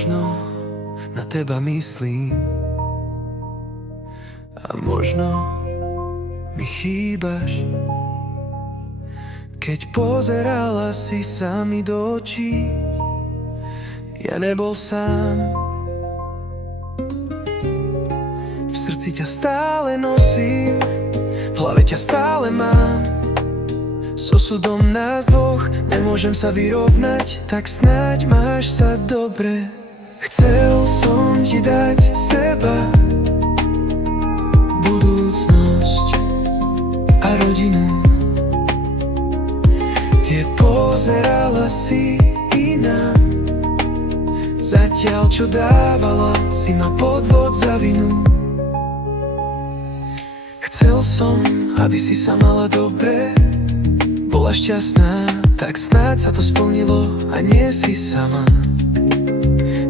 Možno na teba myslím a možno mi chýbaš. Keď pozerala si sa mi do očí, ja nebol sám. V srdci ťa stále nosím, v hlave ťa stále mám. S osudom nás dvoch nemôžem sa vyrovnať, tak snáď máš sa dobre. Chcel som ti dať seba, budúcnosť a rodinu. Tie pozerala si inám, zatiaľ čo dávala si ma podvod za vinu. Chcel som, aby si sa mala dobre, bola šťastná, tak snáď sa to splnilo a nie si sama.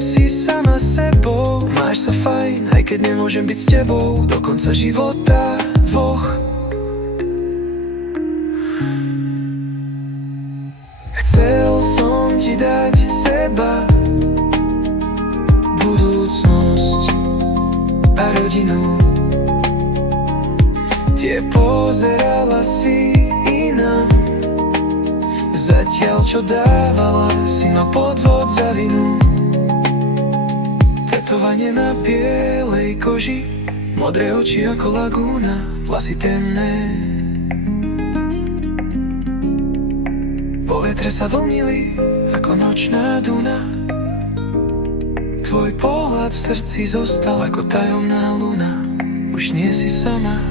Si sama sebou, máš sa fajn, aj keď nemôžem byť s tebou do konca života dvoch. Chcel som ti dať seba, budúcnosť a rodinu. Tie pozerala si inám, zatiaľ čo dávala si ma podvod za vinu. Tetovanie na bielej koži, modré oči ako lagúna, vlasy temné. Po vetre sa vlnili ako nočná duna. Tvoj pohľad v srdci zostal ako tajomná luna. Už nie si sama.